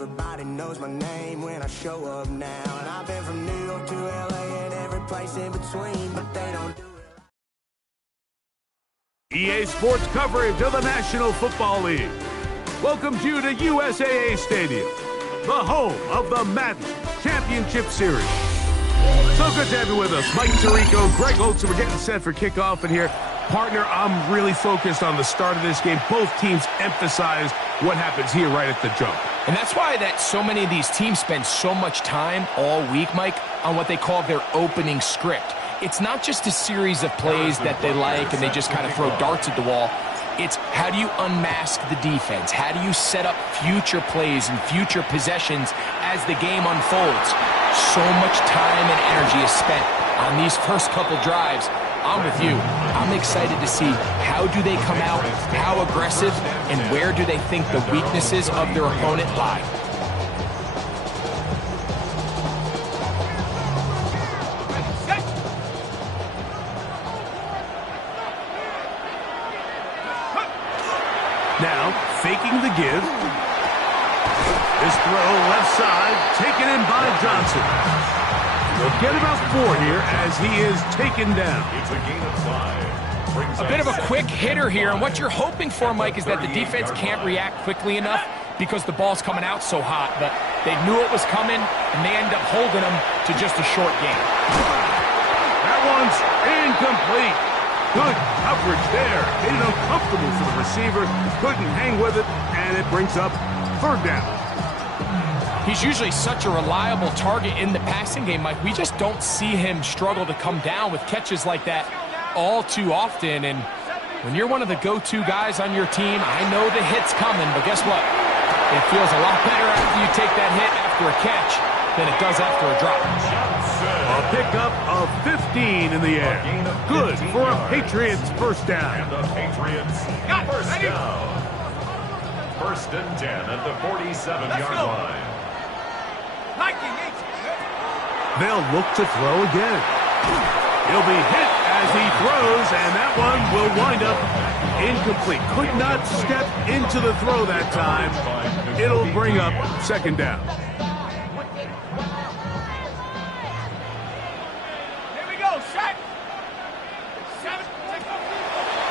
Everybody knows my name when I show up now. And I've been from New York to LA and every place in between, but they don't do it. EA Sports coverage of the National Football League welcomes you to USAA Stadium, the home of the Madden Championship Series. So good to have you with us. Mike Tirico, Greg Olson, we're getting set for kickoff in here. Partner, I'm really focused on the start of this game. Both teams emphasize what happens here right at the jump. And that's why that so many of these teams spend so much time all week, Mike, on what they call their opening script. It's not just a series of plays that they like and they just kind of throw darts at the wall. It's how do you unmask the defense? How do you set up future plays and future possessions as the game unfolds? So much time and energy is spent on these first couple drives. I'm with you. I'm excited to see how do they come out, how aggressive, and where do they think the weaknesses of their opponent lie. Now, faking the give. This throw left side, taken in by Johnson. He'll get about 4 here as he is taken down. It's a gain of 5. A bit of a quick hitter here, and what you're hoping for, Mike, is that the defense can't react quickly enough because the ball's coming out so hot. But they knew it was coming, and they end up holding them to just a short game. That one's incomplete. Good coverage there. Made it uncomfortable for the receiver. Couldn't hang with it, and it brings up 3rd down. He's usually such a reliable target in the passing game, Mike. We just don't see him struggle to come down with catches like that all too often. And when you're one of the go-to guys on your team, I know the hit's coming, but guess what? It feels a lot better after you take that hit after a catch than it does after a drop. A pickup of 15 in the air. Good for a Patriots first down. And the Patriots first down. 1st and 10 at the 47-yard line. They'll look to throw again. He'll be hit as he throws, and that one will wind up incomplete. Could not step into the throw that time. It'll bring up 2nd down. Here we go, shot.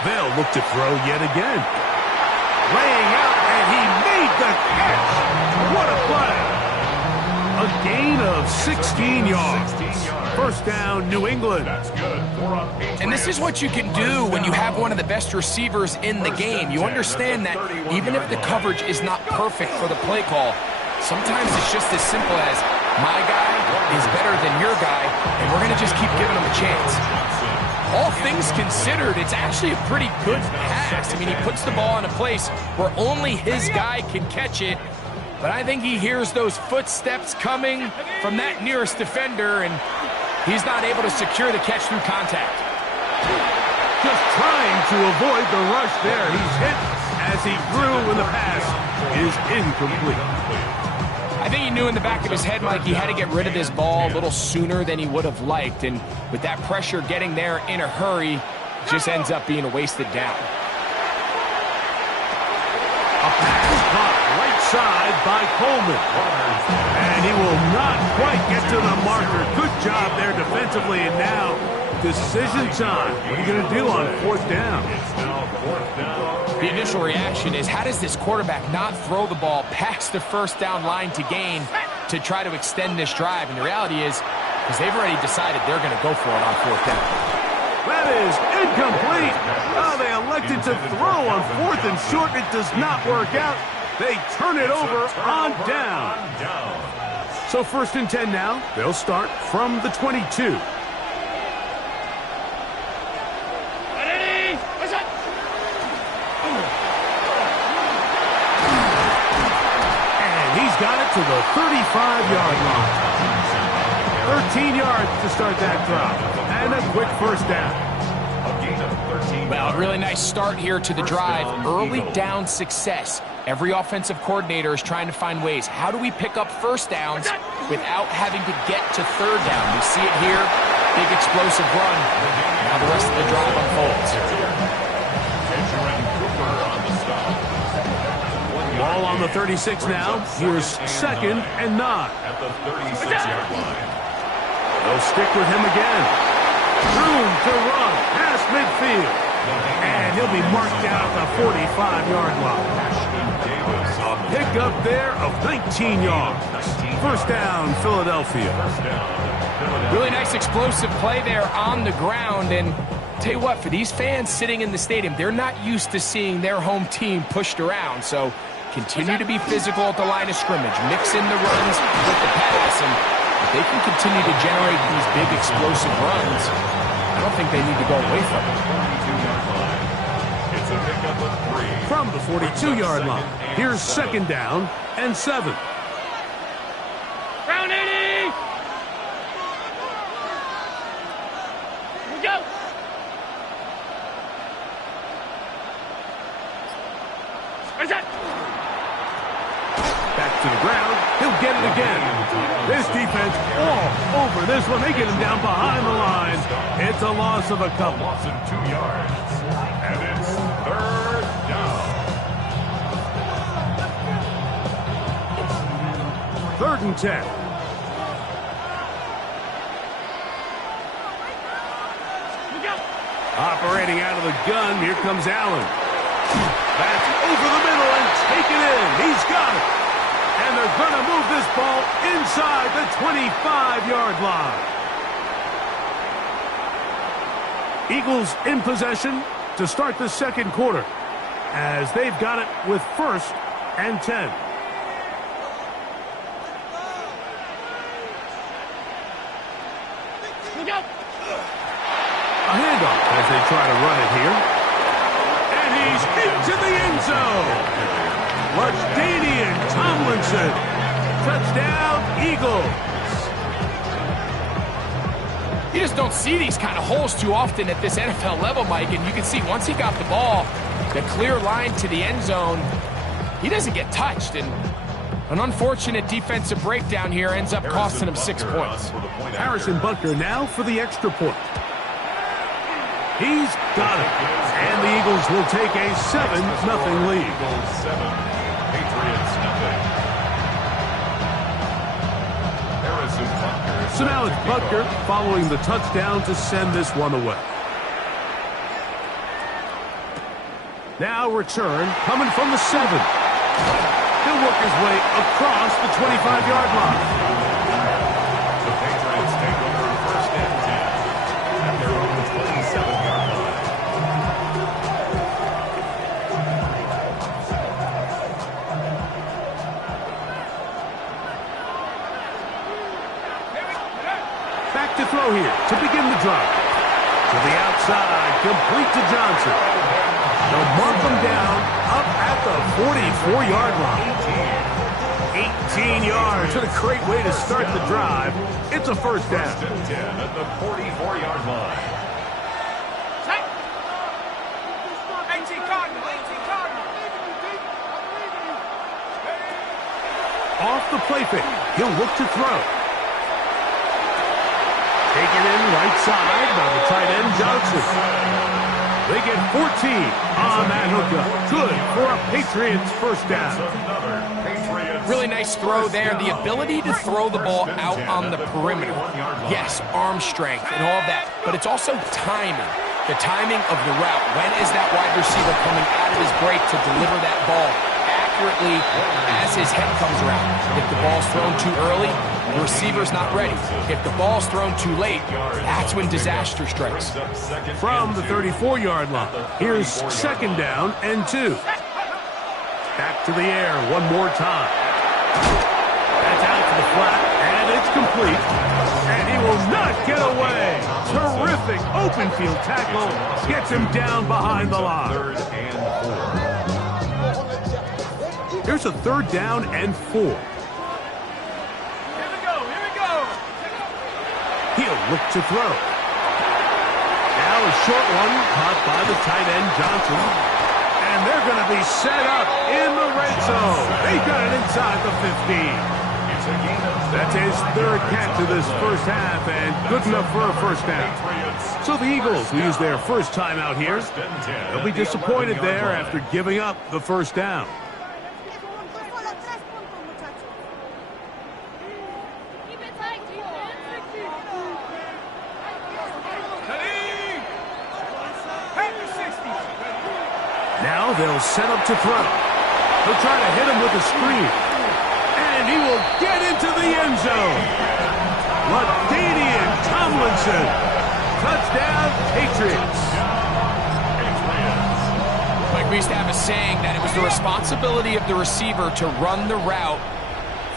They'll look to throw yet again. Laying out, and he made the catch. What a play. A gain of 16 yards. First down, New England. That's good. And this is what you can do when you have one of the best receivers in the game. You understand that even if the coverage is not perfect for the play call, sometimes it's just as simple as my guy is better than your guy, and we're going to just keep giving him a chance. All things considered, it's actually a pretty good pass. I mean, he puts the ball in a place where only his guy can catch it. But I think he hears those footsteps coming from that nearest defender, and he's not able to secure the catch through contact. Just trying to avoid the rush there. He's hit as he threw when the pass is incomplete. I think he knew in the back of his head, Mike, he had to get rid of this ball a little sooner than he would have liked. And with that pressure getting there in a hurry, just ends up being a wasted down. A pass caught right side by Coleman. And he will not quite get to the marker. Good job there defensively. And now, decision time. What are you going to do on 4th down? It's now 4th down. The initial reaction is, how does this quarterback not throw the ball past the 1st down line to gain to try to extend this drive? And the reality is they've already decided they're going to go for it on 4th down. That is incomplete. Oh, they elected to throw on 4th and short. It does not work out. They turn it over on down. So 1st and 10 now. They'll start from the 22. Got it to the 35-yard line. 13 yards to start that drop. And a quick 1st down. Well, a really nice start here to the drive. Early down success. Every offensive coordinator is trying to find ways. How do we pick up 1st downs without having to get to 3rd down? We see it here. Big explosive run. Now the rest of the drive unfolds. Ball on the 36 now. Here's second and 9. At the 36-yard line. They'll stick with him again. Room to run past midfield. And he'll be marked down at the 45-yard line. A pickup there of 19 yards. First down, Philadelphia. Really nice explosive play there on the ground. And tell you what, for these fans sitting in the stadium, they're not used to seeing their home team pushed around. So continue to be physical at the line of scrimmage. Mix in the runs with the pass. And if they can continue to generate these big explosive runs, I don't think they need to go away from it. It's a pickup of 3. From the 42-yard line, here's second down and 7. Round 80! Go! Back to the ground. He'll get it again. This defense all over this one. They get him down behind the line. It's a loss of a couple. Loss of 2 yards. And it's third down. 3rd and 10. Operating out of the gun, here comes Allen. That's over the middle and taken in. He's got it. And they're going to move this ball inside the 25-yard line. Eagles in possession to start the second quarter as they've got it with 1st and 10. A handoff as they try to run it here. And he's into the end zone. LaDainian Tomlinson. Touchdown, Eagles. You just don't see these kind of holes too often at this NFL level, Mike. And you can see once he got the ball, the clear line to the end zone, he doesn't get touched. And an unfortunate defensive breakdown here ends up costing him 6 points. Harrison Butker now for the extra point. He's got it. And the Eagles will take a 7-0 lead. Eagles 7, Patriots nothing. Harrison Butker. So now it's Butker following the touchdown to send this one away. Now return coming from the 7. He'll work his way across the 25-yard line. The Patriots take over 1st and 10 at their own 27-yard line. Back to throw here to begin the drive. To the outside, complete to Johnson. They'll mark him down up at the 44-yard line. 18 yards. What a great way to start the drive. It's a first down. 1st and 10 at the 44-yard line. Off the play fake. He'll look to throw. Taken in right side by the tight end Johnson. They get 14 on that hookup. Good for a Patriots first down. Really nice throw there. The ability to throw the ball out on the perimeter. Yes, arm strength and all that, but it's also timing. The timing of the route. When is that wide receiver coming out of his break to deliver that ball accurately as his head comes around? If the ball's thrown too early, the receiver's not ready. If the ball's thrown too late, that's when disaster strikes. From the 34-yard line, here's second down and 2. Back to the air one more time. That's out to the flat, and it's complete. And he will not get away. Terrific open field tackle. Gets him down behind the line. 3rd and 4. Here's a 3rd down and 4. Here we go. He'll look to throw. Now a short one caught by the tight end Johnson. And they're going to be set up in the red zone. They got it inside the 15. That's his 3rd catch of this first half, and good enough for a first down. So the Eagles use their first time out here. They'll be disappointed there after giving up the first down. they'll set up to throw. He'll try to hit him with a screen. And he will get into the end zone. LaDainian Tomlinson. Touchdown, Patriots. Like we used to have a saying that it was the responsibility of the receiver to run the route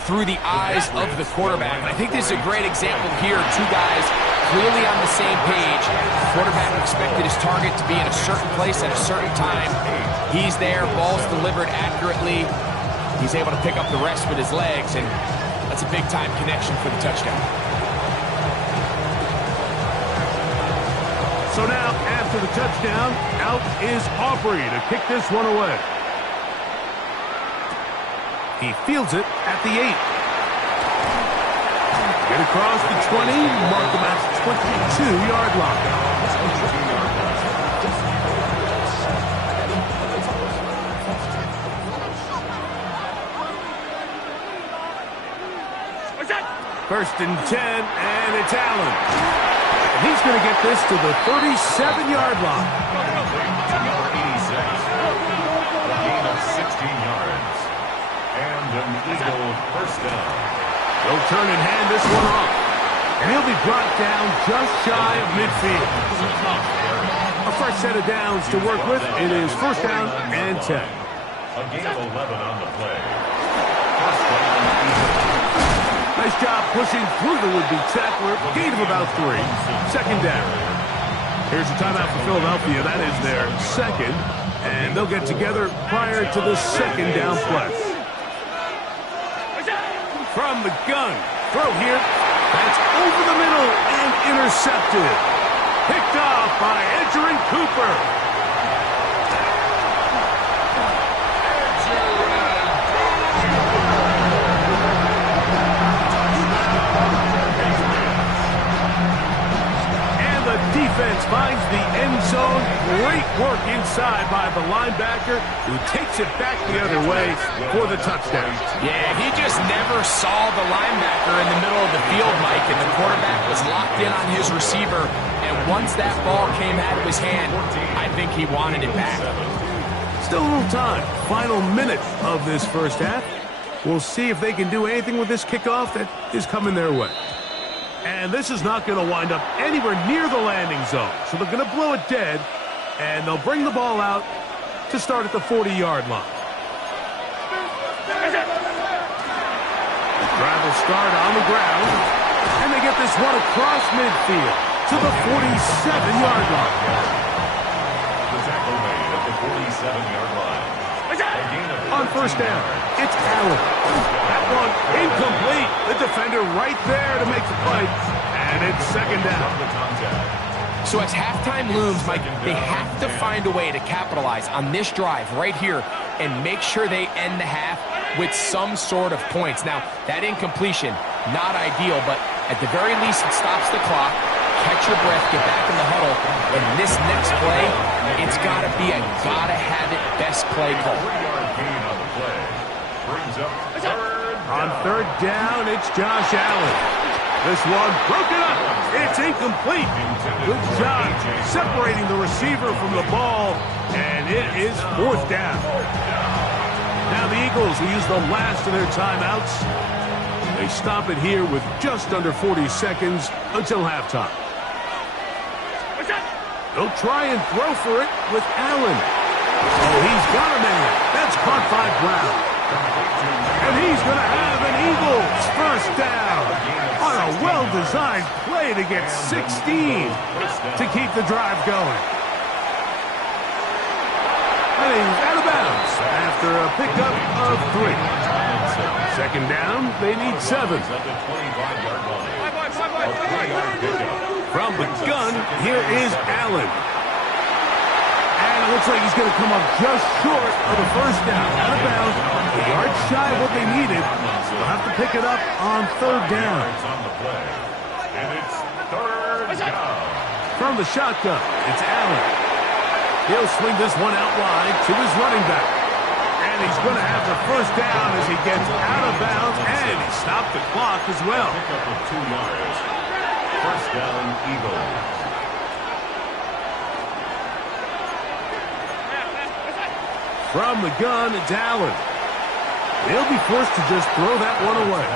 through the eyes of the quarterback. And I think this is a great example here. Two guys clearly on the same page. The quarterback expected his target to be in a certain place at a certain time. He's there, ball's delivered accurately. He's able to pick up the rest with his legs, and that's a big-time connection for the touchdown. So now, after the touchdown, out is Aubrey to kick this one away. He fields it at the 8. Get across the 20, mark him at the 22-yard line. First and 10, and it's Allen. And he's going to get this to the 37-yard line. Number 86. A gain of 16 yards. And an Eagle first down. They'll turn and hand this one off. And he'll be brought down just shy of midfield. A fresh set of downs to work with. It is first down and 10. A gain of 11 on the play. First down, Eagle. Nice job pushing through the would-be tackler. Gain of about 3. Second down. Here's a timeout for Philadelphia. That is their second. And they'll get together prior to the second down play. From the gun. Throw here. That's over the middle and intercepted. Picked off by Edgerrin Cooper. Defense finds the end zone. Great work inside by the linebacker, who takes it back the other way for the touchdown. Yeah, he just never saw the linebacker in the middle of the field, Mike, and the quarterback was locked in on his receiver. And once that ball came out of his hand, I think he wanted it back. Still a little time. Final minute of this first half. We'll see if they can do anything with this kickoff that is coming their way. And this is not going to wind up anywhere near the landing zone. So they're going to blow it dead, and they'll bring the ball out to start at the 40-yard line. Drive will start on the ground, and they get this one across midfield to the 47-yard line. The tackle made at the 47-yard line. On first down, it's Allen. That one incomplete. The defender right there to make the play. And it's second down. So as halftime looms, Mike, they have to find a way to capitalize on this drive right here and make sure they end the half with some sort of points. Now, that incompletion, not ideal, but at the very least it stops the clock. Catch your breath, get back in the huddle, and this next play, it's got to be a gotta-have-it best play call. On third down, it's Josh Allen. This one broken up. It's incomplete. Good job separating the receiver from the ball, and it is fourth down. Now the Eagles will use the last of their timeouts. They stop it here with just under 40 seconds until halftime. They'll try and throw for it with Allen. Oh, he's got a man. That's caught by Brown. And he's going to have an Eagles first down on a well-designed play to get 16 to keep the drive going. And he's out of bounds after a pickup of 3. Second down, they need 7. From the gun, here is Allen. And it looks like he's going to come up just short of the first down. Out of bounds, a yard shy of what they needed. They'll have to pick it up on third down. And it's third down. From the shotgun, it's Allen. He'll swing this one out wide to his running back. And he's going to have the first down as he gets out of bounds, and he stopped the clock as well. Pickup of 2 yards. First down, Eagles. From the gun, it's Allen. They'll be forced to just throw that one away.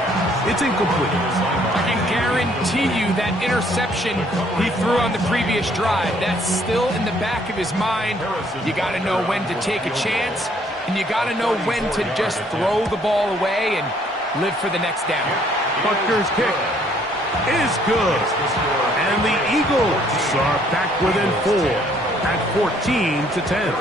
It's incomplete. I can guarantee you that interception he threw on the previous drive, that's still in the back of his mind. You got to know when to take a chance, and you got to know when to just throw the ball away and live for the next down. Butker's kick is good. And the Eagles are back within 4 at 14-10.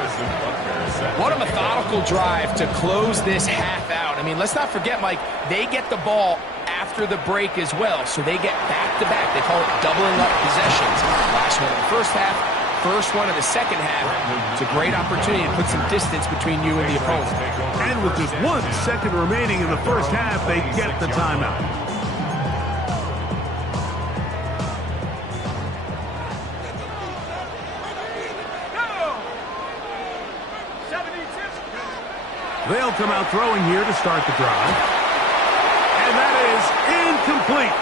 What a methodical drive to close this half out. I mean, let's not forget, Mike, they get the ball after the break as well, so they get back-to-back. They call it doubling up possessions. Last one in the first half, first one in the second half. It's a great opportunity to put some distance between you and the opponent. And with just 1 second remaining in the first half, they get the timeout. They'll come out throwing here to start the drive. And that is incomplete.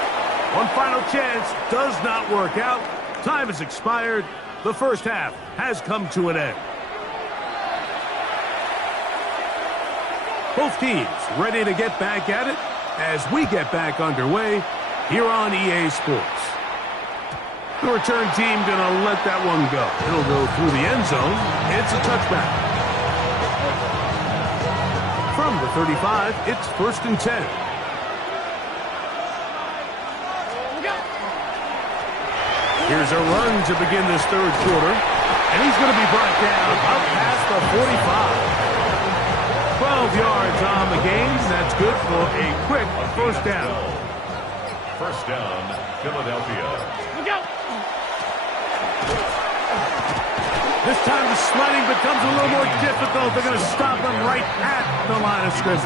One final chance does not work out. Time has expired. The first half has come to an end. Both teams ready to get back at it as we get back underway here on EA Sports. The return team going to let that one go. It'll go through the end zone. It's a touchback. From the 35, it's 1st and 10. Here's a run to begin this third quarter. And he's going to be brought down up past the 45. 12 yards on the game. That's good for a quick first down. First down, Philadelphia. This time the sledding becomes a little more difficult. They're going to stop him right at the line of scrimmage.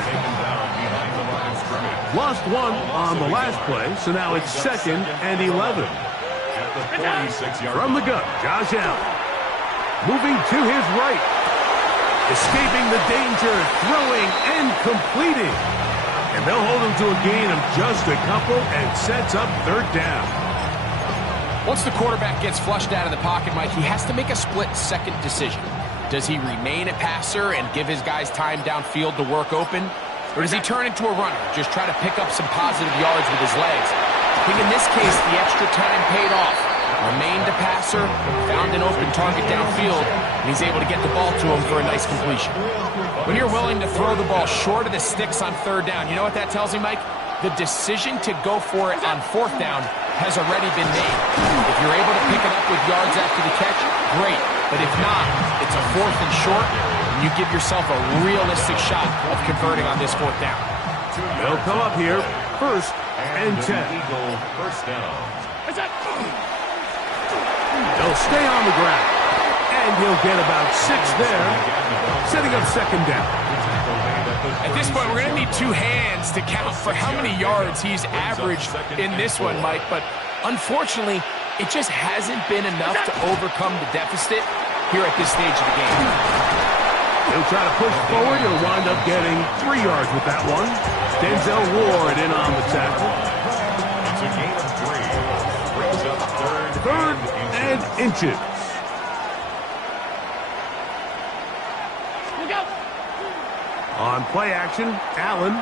Lost one on the last play, so now it's 2nd and 11. From the gun, Josh Allen. Moving to his right. Escaping the danger, throwing and completing. And they'll hold him to a gain of just a couple and sets up 3rd down. Once the quarterback gets flushed out of the pocket, Mike, he has to make a split-second decision. Does he remain a passer and give his guys time downfield to work open? Or does he turn into a runner, just try to pick up some positive yards with his legs? I think in this case, the extra time paid off. Remained a passer, found an open target downfield, and he's able to get the ball to him for a nice completion. When you're willing to throw the ball short of the sticks on 3rd down, you know what that tells me, Mike? The decision to go for it on 4th down has already been made. If you're able to pick it up with yards after the catch, great. But if not, it's a 4th and short, and you give yourself a realistic shot of converting on this 4th down. They'll come up here, 1st and 10. First down. They'll stay on the ground, and he'll get about 6 there, setting up 2nd down. At this point, we're going to need 2 hands to count for how many yards he's averaged in this one, Mike. But unfortunately, it just hasn't been enough to overcome the deficit here at this stage of the game. He'll try to push forward. He'll wind up getting 3 yards with that one. Denzel Ward in on the tackle. It's a gain of 3. Brings up 3rd and inches. On play action, Allen.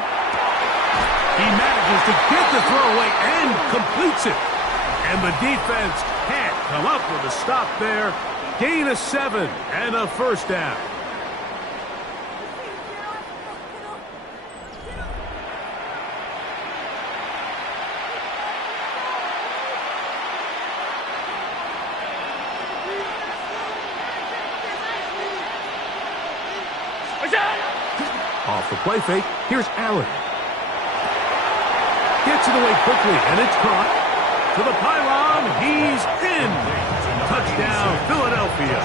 He manages to get the throw away and completes it. And the defense can't come up with a stop there. Gain of 7 and a 1st down. Off the play fake, here's Allen. Gets it away quickly, and it's caught. To the pylon, he's in. Touchdown, Philadelphia.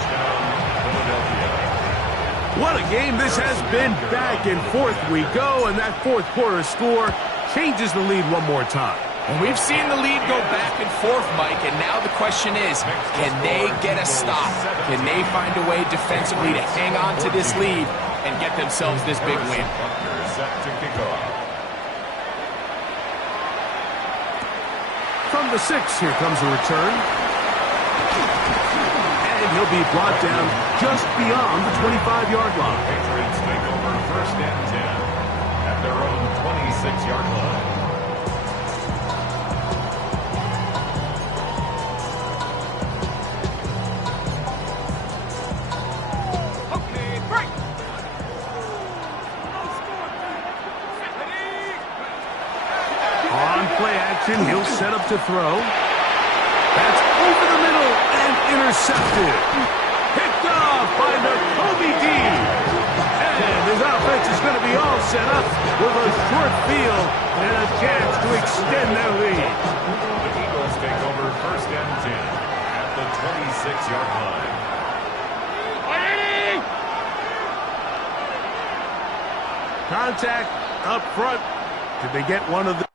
What a game this has been. Back and forth we go, and that 4th quarter score changes the lead one more time. And we've seen the lead go back and forth, Mike, and now the question is, can they get a stop? Can they find a way defensively to hang on to this lead and get themselves this big win? From the 6, here comes a return. And he'll be brought down just beyond the 25-yard line. Patriots take over first and 10 at their own 26-yard line. He'll set up to throw. That's over the middle and intercepted. Picked off by Nakobe Dean. And his offense is going to be all set up with a short field and a chance to extend their lead. The Eagles take over first and 10 at the 26-yard line. Contact up front. Did they get one of the...